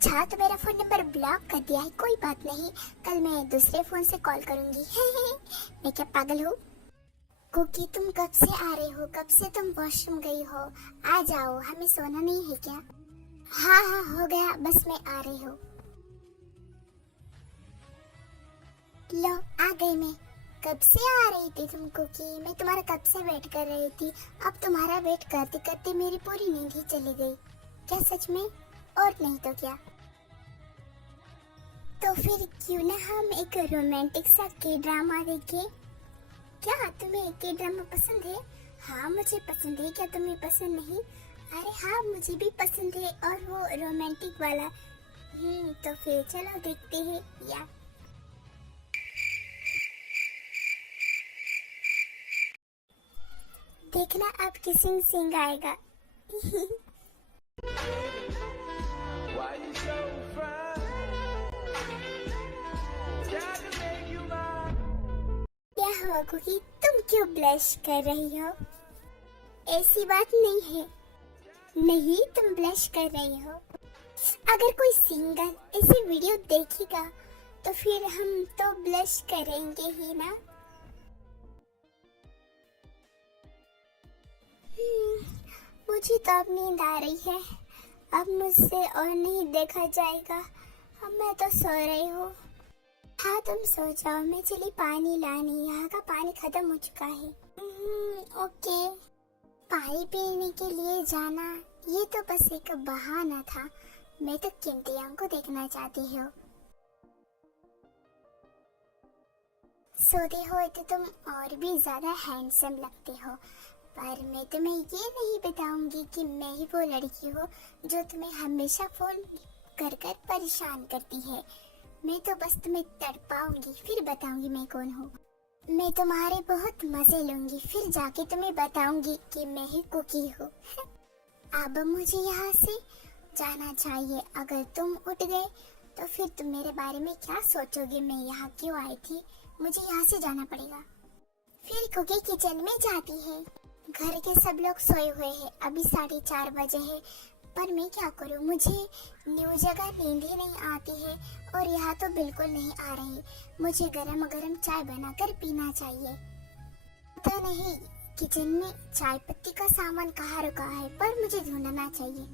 अच्छा, तो मेरा फोन नंबर ब्लॉक कर दिया है। कोई बात नहीं, कल मैं दूसरे फोन से कॉल करूंगी। मैं क्या पागल हूँ? कुकी, तुम कब से आ रही हो? कब से तुम वॉशरूम गई हो? आ जाओ, हमें सोना नहीं है क्या? हाँ हाँ, हो गया, बस मैं आ रही हूँ। लो, आ गई मैं। कब से आ रही थी तुम कुकी? मैं तुम्हारा कब से वेट कर रही थी। अब तुम्हारा वेट करते करते मेरी पूरी नींद ही चली गई। क्या सच में? और नहीं तो क्या। तो फिर क्यों ना हम एक रोमांटिक सा के ड्रामा देखें? क्या तुम्हें के ड्रामा पसंद है? हाँ, मुझे पसंद है। क्या तुम्हें पसंद नहीं? अरे हाँ, मुझे भी पसंद है, और वो रोमांटिक वाला। तो फिर चलो देखते हैं। या देखना, अब किसिंग सीन आएगा। Why you so fine? Got to make you mine. क्या हुआ कुकी, तुम क्यों ब्लश कर रही हो? ऐसी बात नहीं है। नहीं, तुम ब्लश कर रही हो। अगर कोई सिंगर ऐसी वीडियो देखेगा तो फिर हम तो ब्लश करेंगे ही ना। मुझे तो अब नींद आ रही है। अब मुझसे और नहीं देखा जाएगा। अब मैं तो सो रही हूँ। हाँ, तुम सो जाओ, मैं चली पानी लाने। यहाँ का पानी खत्म हो चुका है। ओके। पानी पीने के लिए जाना, ये तो बस एक बहाना था। मैं तो किंतियां को देखना चाहती हूँ। सोते हो तो तुम और भी ज्यादा हैंडसम लगते हो, पर मैं तुम्हें ये नहीं बताऊंगी कि मैं ही वो लड़की हूँ जो तुम्हें हमेशा फोन कर कर परेशान करती है। मैं तो बस तुम्हें तड़पाऊंगी, फिर बताऊंगी मैं कौन हूँ। मैं तुम्हारे बहुत मजे लूंगी, फिर जाके तुम्हें बताऊंगी कि मैं ही कुकी हूँ। अब मुझे यहाँ से जाना चाहिए। अगर तुम उठ गए तो फिर तुम मेरे बारे में क्या सोचोगे? मैं यहाँ क्यों आई थी? मुझे यहाँ से जाना पड़ेगा। फिर कुकी किचन में जाती है। घर के सब लोग सोए हुए हैं। अभी 4:30 बजे है, पर मैं क्या करूँ? मुझे न्यू जगह नींद ही नहीं आती है, और यहाँ तो बिल्कुल नहीं आ रही। मुझे गरम गरम चाय बनाकर पीना चाहिए। पता नहीं किचन में चाय पत्ती का सामान कहाँ रखा है, पर मुझे ढूंढना चाहिए।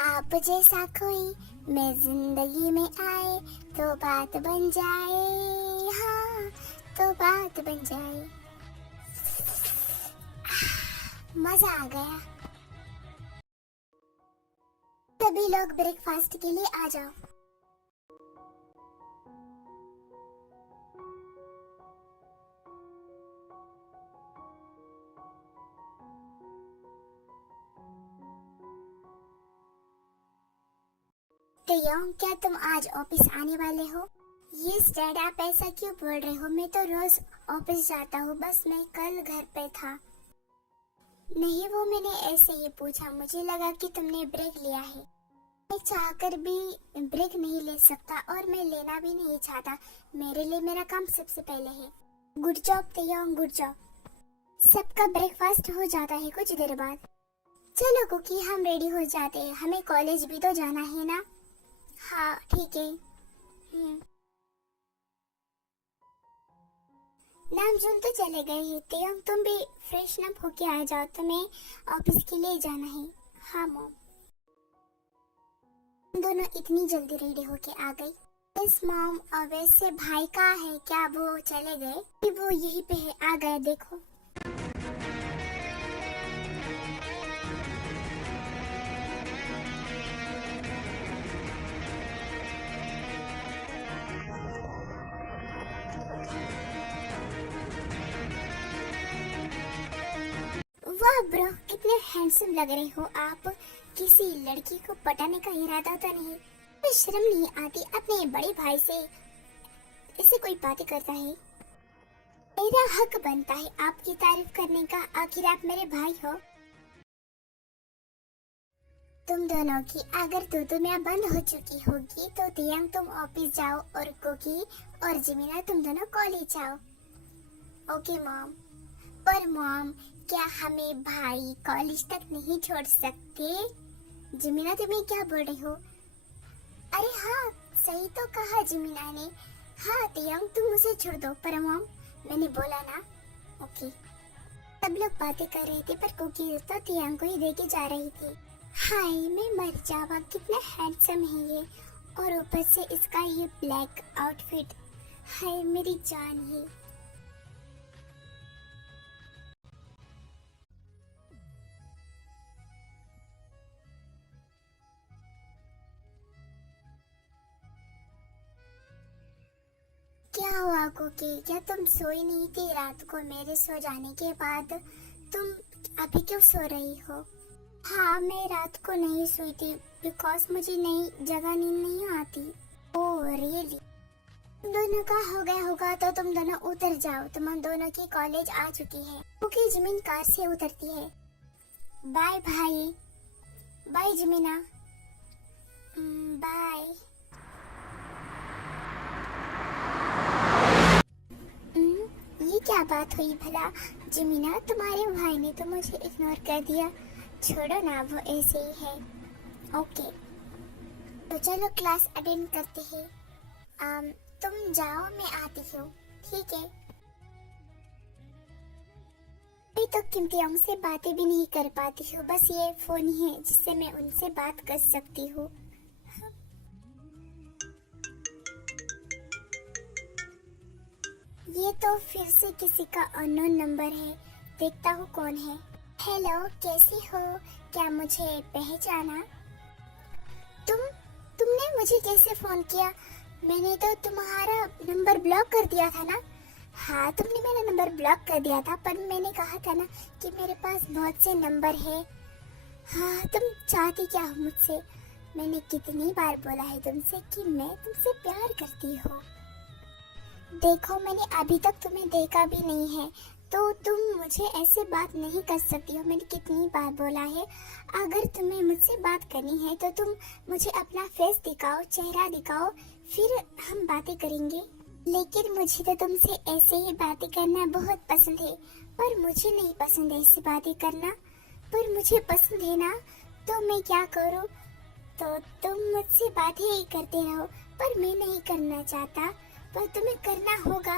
आप जैसा कोई मैं जिंदगी में आए तो बात बन जाए। हाँ, तो बात बन जाए। मजा आ गया। सभी लोग ब्रेकफास्ट के लिए आ जाओ। तेयोंग, क्या तुम आज ऑफिस आने वाले हो? यस डैड, आप ऐसा क्यों बोल रहे हो? मैं तो रोज ऑफिस जाता हूँ, बस मैं कल घर पे था। नहीं, वो मैंने ऐसे ही पूछा, मुझे लगा कि तुमने ब्रेक लिया है। मैं चाहकर भी ब्रेक नहीं ले सकता, और मैं लेना भी नहीं चाहता। मेरे लिए मेरा काम सबसे पहले है। Good job Taeyong, good job. सबका ब्रेकफास्ट हो जाता है कुछ देर बाद। चलो कुकी, हम रेडी हो जाते हैं, हमें कॉलेज भी तो जाना है ना। हाँ ठीक है। नामजुन तो चले गए हैं। तेयोंग, तुम भी फ्रेशन अप होके आ जाओ, तुम्हें ऑफिस के लिए जाना है। हाँ मॉम। तुम दोनों इतनी जल्दी रेडी होके आ गई? Yes mom. और वैसे भाई कहाँ है? क्या वो चले गए? वो यहीं पे है, आ गया देखो। वाह ब्रो, कितने हैंडसम लग रहे हो आप। किसी लड़की को पटाने का इरादा तो नहीं? तो शर्म नहीं आती अपने बड़े भाई से ऐसे कोई बातें करता है? मेरा हक बनता है आपकी तारीफ करने का, आखिर आप मेरे भाई हो। तुम दोनों की अगर दुनिया बंद हो चुकी होगी तो तियांग तुम ऑफिस जाओ, और कुकी और जिमिना तुम दोनों कॉलेज जाओ। Okay mom. पर मॉम, क्या हमें भाई कॉलेज तक नहीं छोड़ सकते? जिमिना, तुम्हें क्या बोल रही हो? अरे सही तो कहा जिमिना ने। हाँ तियांग तुम मुझे छोड़ दो, पर मॉम मैंने बोला ना। ओके। सब लोग बातें कर रहे थे पर कुकीज तो तियांग को ही देके जा रही थी। हाय मैं मर जावा, कितना हैंडसम है ये, और ऊपर से इसका ये ब्लैक आउटफिट। हाय मेरी जान ही। क्या हुआ कुकी, क्या तुम सोई नहीं थी रात को मेरे सो जाने के बाद? तुम अभी क्यों सो रही हो? हाँ मैं रात को नहीं सोई थी बिकॉज मुझे नई जगह नींद नहीं आती। Oh really? तुम दोनों का हो गया होगा तो तुम दोनों उतर जाओ, तुम दोनों की कॉलेज आ चुकी है। कुकी जिमिन कार से उतरती है। बाय भाई। बाय जिमिना। बाय। ये क्या बात हुई भला? जिमिना तुम्हारे भाई ने तो मुझे इग्नोर कर दिया। छोड़ो ना, वो ऐसे ही है। ओके तो चलो क्लास अटेंड करते हैं। तुम जाओ मैं आती हूँ, ठीक है? मैं तो किम्तियोंग से बातें भी नहीं कर पाती हूँ, बस ये फोन ही है जिससे मैं उनसे बात कर सकती हूँ। ये तो फिर से किसी का अननोन नंबर है, देखता हूँ कौन है। हेलो कैसी हो, क्या मुझे पहचाना? तुमने मुझे कैसे फोन किया? मैंने तो तुम्हारा नंबर ब्लॉक कर दिया था ना। हाँ तुमने मेरा नंबर ब्लॉक कर दिया था, पर मैंने कहा था ना कि मेरे पास बहुत से नंबर है। हाँ तुम चाहती क्या हो मुझसे? मैंने कितनी बार बोला है तुमसे कि मैं तुमसे प्यार करती हूँ। देखो मैंने अभी तक तुम्हें देखा भी नहीं है, तो तुम मुझे ऐसे बात नहीं कर सकती हो। मैंने कितनी बार बोला है, अगर तुम्हें मुझसे बात करनी है तो तुम मुझे अपना फेस दिखाओ, चेहरा दिखाओ, फिर हम बातें करेंगे। लेकिन मुझे तो तुमसे ऐसे ही बातें करना बहुत पसंद है, पर मुझे नहीं पसंद ऐसी बातें करना। पर मुझे पसंद है ना, तो मैं क्या करूँ? तो तुम मुझसे बातें ही करते रहो, पर मैं नहीं करना चाहता, पर तुम्हें करना होगा।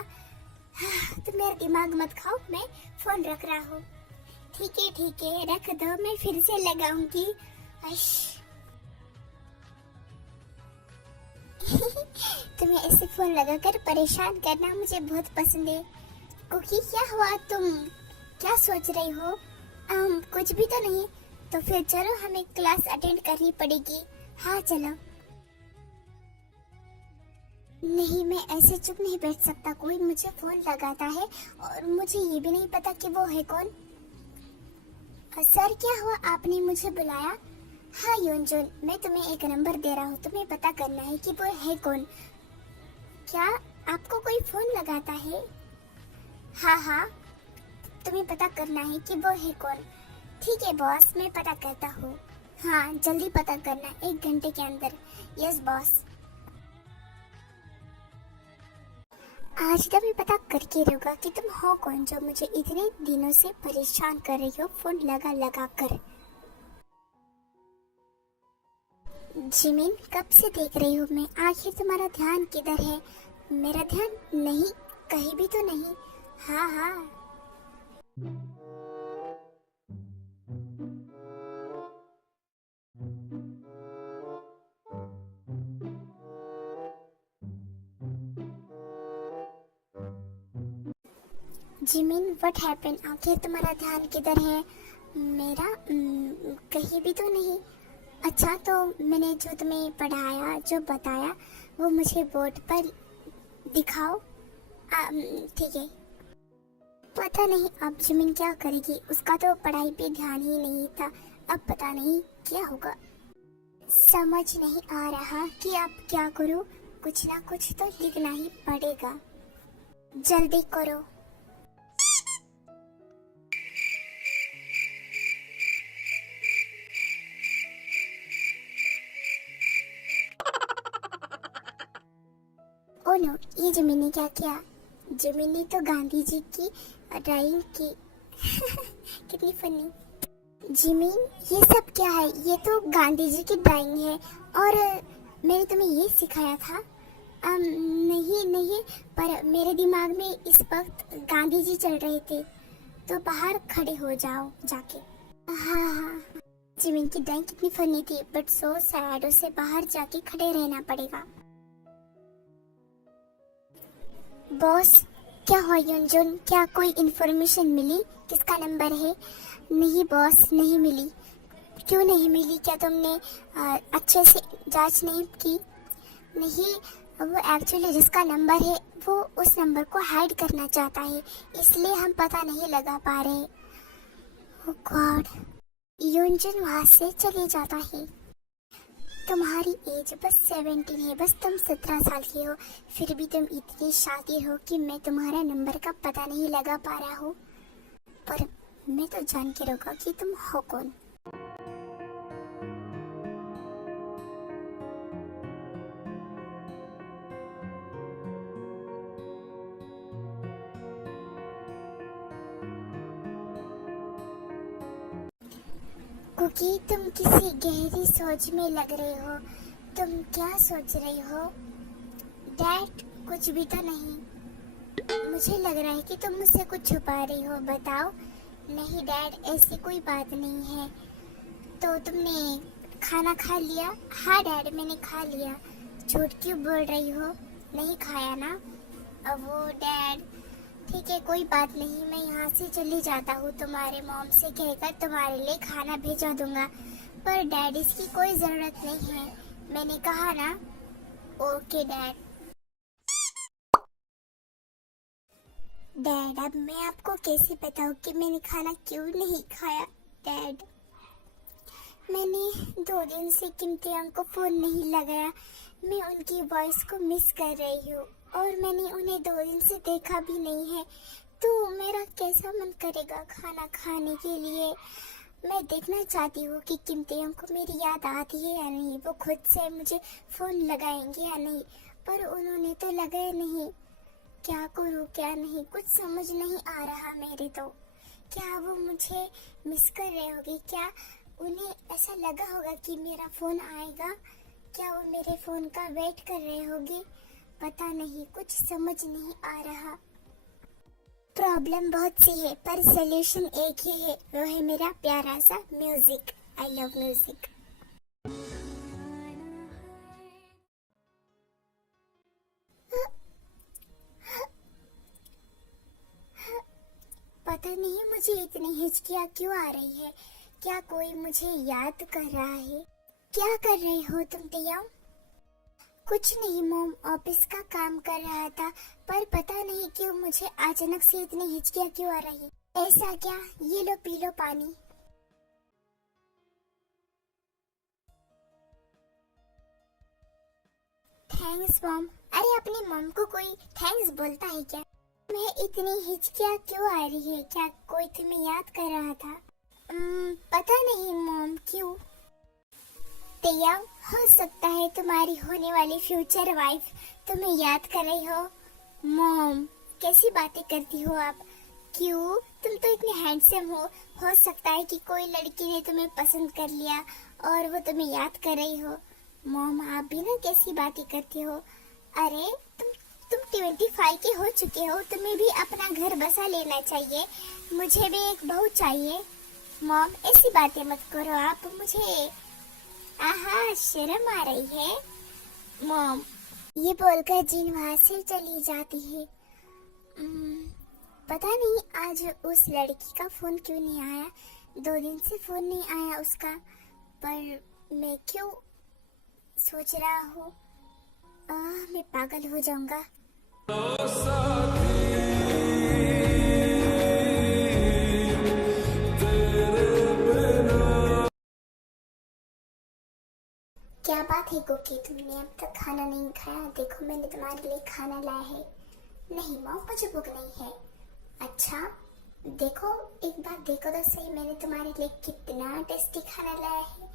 हाँ, तुम मेरा दिमाग मत खाओ, मैं फोन रख रहा हूँ। ठीक है रख दो, मैं फिर से लगाऊंगी। तुम्हें ऐसे फोन लगाकर परेशान करना मुझे बहुत पसंद है। कुकी क्या हुआ, तुम क्या सोच रही हो? कुछ भी तो नहीं। तो फिर चलो हमें क्लास अटेंड करनी पड़ेगी। हाँ चलो। नहीं मैं ऐसे चुप नहीं बैठ सकता, कोई मुझे फोन लगाता है और मुझे ये भी नहीं पता कि वो है कौन। सर क्या हुआ, आपने मुझे बुलाया? हाँ योनजोन, मैं तुम्हें एक नंबर दे रहा हूँ, तुम्हें पता करना है कि वो है कौन। क्या आपको कोई फोन लगाता है? हाँ तुम्हें पता करना है कि वो है कौन। ठीक है बॉस, मैं पता करता हूँ। हाँ जल्दी पता करना, 1 घंटे के अंदर। Yes boss. आज तो मैं पता करके रहूंगा कि तुम हो कौन जो मुझे इतने दिनों से परेशान कर रही हो फोन लगा कर। जिमिन कब से देख रही हूँ मैं, आखिर तुम्हारा ध्यान किधर है? मेरा ध्यान नहीं, कहीं भी तो नहीं। हाँ जिमिन व्हाट हैपन, आखिर तुम्हारा ध्यान किधर है? मेरा कहीं भी तो नहीं। अच्छा तो मैंने जो तुम्हें पढ़ाया, जो बताया, वो मुझे बोर्ड पर दिखाओ। ठीक है। पता नहीं अब जिमिन क्या करेगी, उसका तो पढ़ाई पे ध्यान ही नहीं था, अब पता नहीं क्या होगा। समझ नहीं आ रहा कि अब क्या करूं, कुछ ना कुछ तो लिखना ही पड़ेगा। जल्दी करो। ओ नो, ये जिमिन ने क्या किया? जिमिन ने तो गांधी जी की ड्राइंग की। कितनी फनी। जिमिन ये सब क्या है? ये तो गांधी जी की ड्राइंग है और मैंने तुम्हें ये सिखाया था? नहीं नहीं, पर मेरे दिमाग में इस वक्त गांधी जी चल रहे थे, तो बाहर खड़े हो जाओ जाके। हाँ हाँ, जिमिन की डाइंग कितनी फनी थी, बट सो सैड, उसे बाहर जाके खड़े रहना पड़ेगा। बॉस, क्या हुआ युनजुन, क्या कोई इन्फॉर्मेशन मिली? किसका नंबर है? नहीं बॉस, नहीं मिली। क्यों नहीं मिली? क्या तुमने अच्छे से जांच नहीं की? नहीं, वो एक्चुअली जिसका नंबर है वो उस नंबर को हाइड करना चाहता है, इसलिए हम पता नहीं लगा पा रहे। ओह गॉड, युनजुन वहां से चले जाता है। तुम्हारी एज बस 17 है, बस तुम 17 साल की हो, फिर भी तुम इतनी शातिर हो कि मैं तुम्हारा नंबर का पता नहीं लगा पा रहा हूँ। पर मैं तो जान के रहूंगा कि तुम हो कौन। कुकी, तुम किसी गहरी सोच में लग रहे हो। तुम क्या सोच रही हो? डैड, कुछ भी तो नहीं। मुझे लग रहा है कि तुम मुझसे कुछ छुपा रही हो, बताओ। नहीं डैड, ऐसी कोई बात नहीं है। तो तुमने खाना खा लिया? हाँ डैड, मैंने खा लिया। झूठ क्यों बोल रही हो? नहीं खाया ना? अब वो डैड, ठीक है कोई बात नहीं, मैं यहाँ से चली जाता हूँ, तुम्हारे मॉम से कहकर तुम्हारे लिए खाना भेजा दूंगा। पर डैड, इसकी कोई जरूरत नहीं है, मैंने कहा ना। Okay dad. डैड, अब मैं आपको कैसे बताऊँ कि मैंने खाना क्यों नहीं खाया? डैड, मैंने 2 दिन से किमतियां को फोन नहीं लगाया, मैं उनकी वॉइस को मिस कर रही हूँ, और मैंने उन्हें 2 दिन से देखा भी नहीं है, तो मेरा कैसा मन करेगा खाना खाने के लिए। मैं देखना चाहती हूँ कि किमतियां को मेरी याद आती है या नहीं, वो खुद से मुझे फोन लगाएंगे या नहीं, पर उन्होंने तो लगाया नहीं। क्या करूँ क्या नहीं, कुछ समझ नहीं आ रहा मेरे तो। क्या वो मुझे मिस कर रहे होंगे? क्या उन्हें ऐसा लगा होगा कि मेरा फोन आएगा? क्या वो मेरे फोन का वेट कर रहे होंगे? पता नहीं, कुछ समझ नहीं आ रहा। प्रॉब्लम बहुत सी है, पर सॉल्यूशन एक ही है, वो है मेरा प्यारा सा म्यूजिक। I love music. पता नहीं मुझे इतनी हिचकियाँ क्यों आ रही है। क्या कोई मुझे याद कर रहा है? क्या कर रहे हो तुम तिया? कुछ नहीं मॉम, ऑफिस का काम कर रहा था, पर पता नहीं क्यों मुझे अचानक से इतनी हिचकियाँ क्यों आ रही। ऐसा क्या? ये लो पी लो पानी। Thanks mom. अरे अपनी मॉम को कोई थैंक्स बोलता है क्या? मैं इतनी हिचकियाँ क्यों आ रही है? क्या कोई तुम्हें याद कर रहा था? पता नहीं मॉम, क्यों? तिया, हो सकता है तुम्हारी होने वाली फ्यूचर वाइफ तुम्हें याद कर रही हो। मॉम, कैसी बातें करती हो आप? क्यों? तुम तो इतने हैंडसम हो सकता है कि कोई लड़की ने तुम्हें पसंद कर लिया और वो तुम्हें याद कर रही हो। मॉम, आप भी ना कैसी बातें करती हो? अरे तुम 25 के हो चुके हो, तुम्हें भी अपना घर बसा लेना चाहिए, मुझे भी एक बहू चाहिए। मॉम, ऐसी बातें मत करो आप, मुझे आहा शर्म आ रही है। मॉम, ये बोलकर जिन वहां से चली जाती है। पता नहीं आज उस लड़की का फोन क्यों नहीं आया, 2 दिन से फोन नहीं आया उसका, पर मैं क्यों सोच रहा हूँ मैं पागल हो जाऊंगा। क्या बात है कुकी, तुमने अब तक खाना नहीं खाया? देखो मैंने तुम्हारे लिए खाना लाया है। नहीं मॉम, मुझे भूख नहीं है। अच्छा, देखो एक बार देखो तो सही, मैंने तुम्हारे लिए कितना टेस्टी खाना लाया है।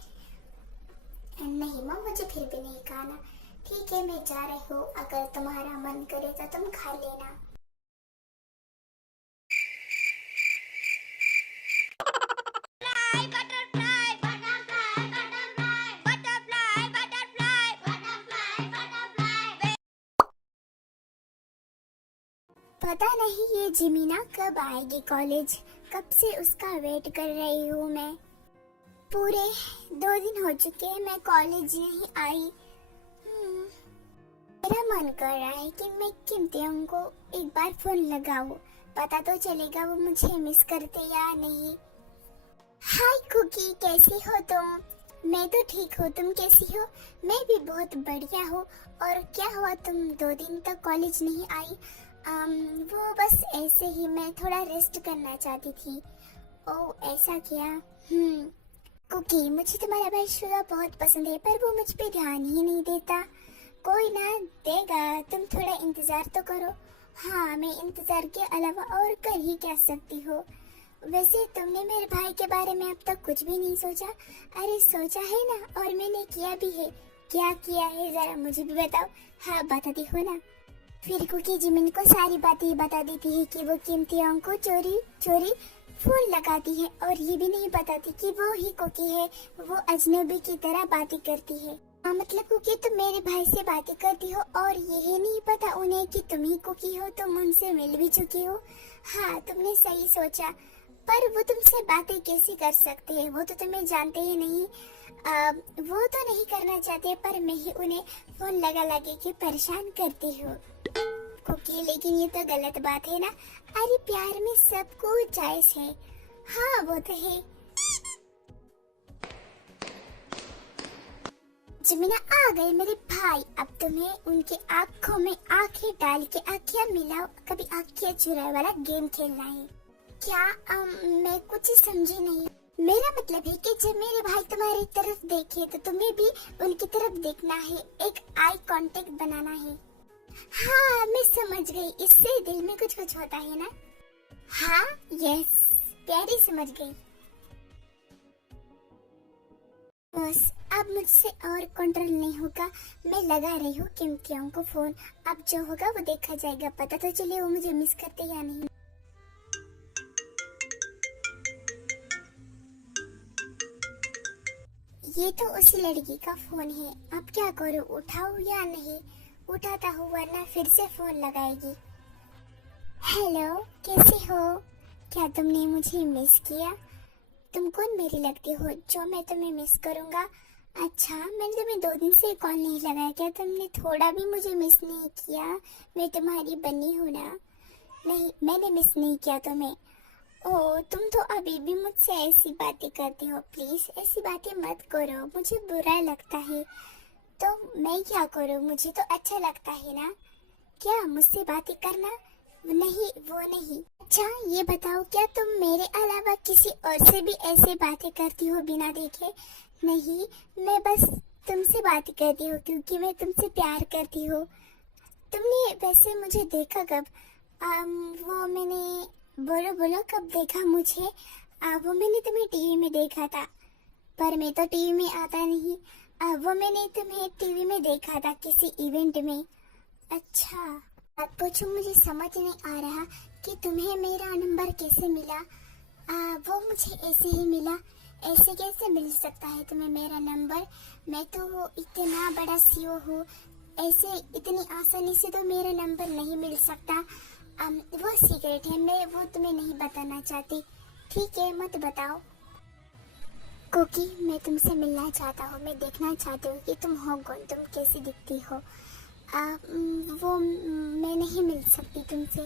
नहीं मॉम, मुझे फिर भी नहीं खाना। ठीक है, मैं जा रही हूँ, अगर तुम्हारा मन करे तो तुम खा लेना। पता नहीं ये जिमीना कब आएगी कॉलेज, कब से उसका वेट कर रही हूँ मैं। पूरे 2 दिन हो चुके हैं मैं कॉलेज नहीं आई। मेरा मन कर रहा है कि मैं किम तेयोंग को एक बार फोन लगाऊं, पता तो चलेगा वो मुझे मिस करते या नहीं। हाय कुकी, कैसी हो तुम? मैं तो ठीक हूँ, तुम कैसी हो? मैं भी बहुत बढ़िया हूँ। और क्या हुआ, तुम 2 दिन तक कॉलेज नहीं आई? वो बस ऐसे ही, मैं थोड़ा रेस्ट करना चाहती थी। ओह ऐसा क्या? कुकी, मुझे तुम्हारा भाई शुदा बहुत पसंद है, पर वो मुझ पे ध्यान ही नहीं देता। कोई ना देगा, तुम थोड़ा इंतजार तो करो। हाँ, मैं इंतजार के अलावा और कर ही क्या सकती हो। वैसे तुमने मेरे भाई के बारे में अब तक कुछ भी नहीं सोचा? अरे सोचा है ना, और मैंने किया भी है। क्या किया है जरा मुझे भी बताओ। हाँ बताती हो ना। फिर कुकी जिमिन को सारी बातें बता देती है कि वो किम तेयोंग को चोरी चोरी फोन लगाती है, और ये भी नहीं बताती कि वो ही कुकी है, वो अजनबी की तरह बातें करती है। मतलब कुकी तुम मेरे भाई से बातें करती हो और यही नहीं पता उन्हें कि तुम ही कुकी हो, तुम उनसे मिल भी चुकी हो। हाँ तुमने सही सोचा, पर वो तुमसे बातें कैसे कर सकते हैं, वो तो तुम्हें जानते ही नहीं। वो तो नहीं करना चाहते, पर मैं ही उन्हें फोन लगा लगे के परेशान करती हूँ कुकी। लेकिन ये तो गलत बात है ना। अरे प्यार में सबको जायज है। हाँ वो तो है। जिमिना आ गए मेरे भाई, अब तुम्हें उनके आँखों में आंखें डाल के आँखें मिलाओ, कभी आँखें चुराए वाला गेम खेलना है क्या? मैं कुछ समझी नहीं। मेरा मतलब है कि जब मेरे भाई तुम्हारी तरफ देखे तो तुम्हें भी उनकी तरफ देखना है, एक आई कांटेक्ट बनाना है। हाँ मैं समझ गई, इससे दिल में कुछ कुछ होता है ना। हाँ यस, प्यारी समझ गई। बस अब मुझसे और कंट्रोल नहीं होगा, मैं लगा रही हूँ किम तेयोंग को फोन। अब जो होगा वो देखा जाएगा, पता तो चले वो मुझे मिस करते या नहीं। ये तो उसी लड़की का फोन है, अब क्या करूँ, उठाऊं या नहीं? उठाता हूँ वरना फिर से फोन लगाएगी। हेलो कैसे हो? क्या तुमने मुझे मिस किया? तुम कौन मेरी लगती हो जो मैं तुम्हें मिस करूंगा? अच्छा मैंने तुम्हें 2 दिन से कॉल नहीं लगाया, क्या तुमने थोड़ा भी मुझे मिस नहीं किया? मैं तुम्हारी बनी हूँ ना। नहीं मैंने मिस नहीं किया तुम्हें। ओह तुम तो अभी भी मुझसे ऐसी बातें करती हो, प्लीज ऐसी बातें मत करो, मुझे बुरा लगता है। तो मैं क्या करूँ, मुझे तो अच्छा लगता है ना। क्या मुझसे बातें करना? नहीं वो नहीं। अच्छा ये बताओ, क्या तुम मेरे अलावा किसी और से भी ऐसे बातें करती हो बिना देखे? नहीं मैं बस तुमसे बात करती हूँ क्योंकि मैं तुमसे प्यार करती हूँ। तुमने वैसे मुझे देखा कब? वो मैंने बोलो बोलो कब देखा मुझे? वो मैंने तुम्हें टीवी में देखा था, पर मैं तो टीवी में आता नहीं। वो मैंने तुम्हें टीवी में देखा था किसी इवेंट में। अच्छा बात पूछो, मुझे समझ नहीं आ रहा कि तुम्हें मेरा नंबर कैसे मिला? वो मुझे ऐसे ही मिला। ऐसे कैसे मिल सकता है तुम्हें मेरा नंबर? मैं तो इतना बड़ा सीईओ हूँ, ऐसे इतनी आसानी से तो मेरा नंबर नहीं मिल सकता। वो सीक्रेट है, मैं वो तुम्हें नहीं बताना चाहती। ठीक है मत बताओ। कुकी मैं तुमसे मिलना चाहता हूँ, मैं देखना चाहती हूँ कि तुम हो कौन, तुम कैसी दिखती हो। वो मैं नहीं मिल सकती तुमसे।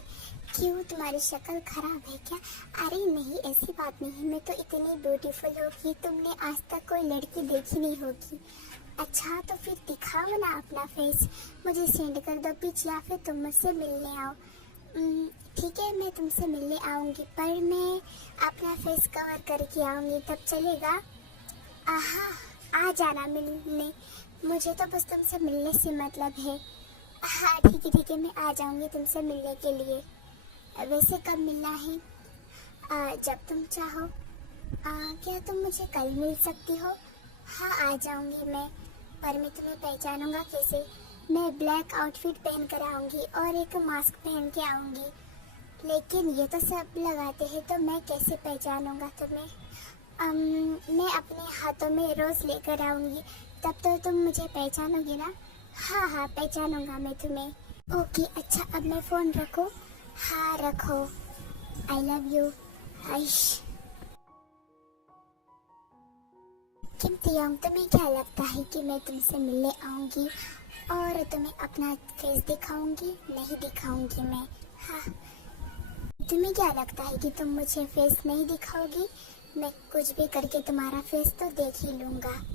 क्यों तुम्हारी शक्ल खराब है क्या? अरे नहीं ऐसी बात नहीं है, मैं तो इतनी ब्यूटीफुल हूँ कि तुमने आज तक कोई लड़की देखी नहीं होगी। अच्छा तो फिर दिखाओ ना अपना फेस, मुझे सेंड कर दो पिच, या फिर तुम मुझसे मिलने आओ। ठीक है मैं तुमसे मिलने आऊँगी, पर मैं अपना फेस कवर करके आऊँगी, तब चलेगा? आ जाना मिलने, मुझे तो बस तुमसे मिलने से मतलब है। हाँ ठीक है मैं आ जाऊंगी तुमसे मिलने के लिए। वैसे कब मिलना है? जब तुम चाहो। क्या तुम मुझे कल मिल सकती हो? हाँ आ जाऊंगी मैं, पर मैं तुम्हें पहचानूंगा कैसे? मैं ब्लैक आउटफिट पहन कर आऊंगी और एक मास्क पहन के आऊंगी, लेकिन ये तो सब लगाते हैं तो मैं कैसे पहचानूंगा तुम्हें? मैं अपने हाथों में रोज लेकर आऊंगी, तब तो तुम मुझे पहचानोगी ना? हाँ पहचानूंगा मैं तुम्हें। ओके अच्छा अब मैं फ़ोन रखूँ? हाँ रखो। I love you. आइश। किम तियोंग, तुम्हें क्या लगता है कि मैं तुमसे मिलने आऊंगी और तुम्हें अपना फेस दिखाऊंगी? नहीं दिखाऊंगी मैं। हाँ। तुम्हें क्या लगता है कि तुम मुझे फेस नहीं दिखाओगी? मैं कुछ भी करके तुम्हारा फेस तो देख ही लूंगा।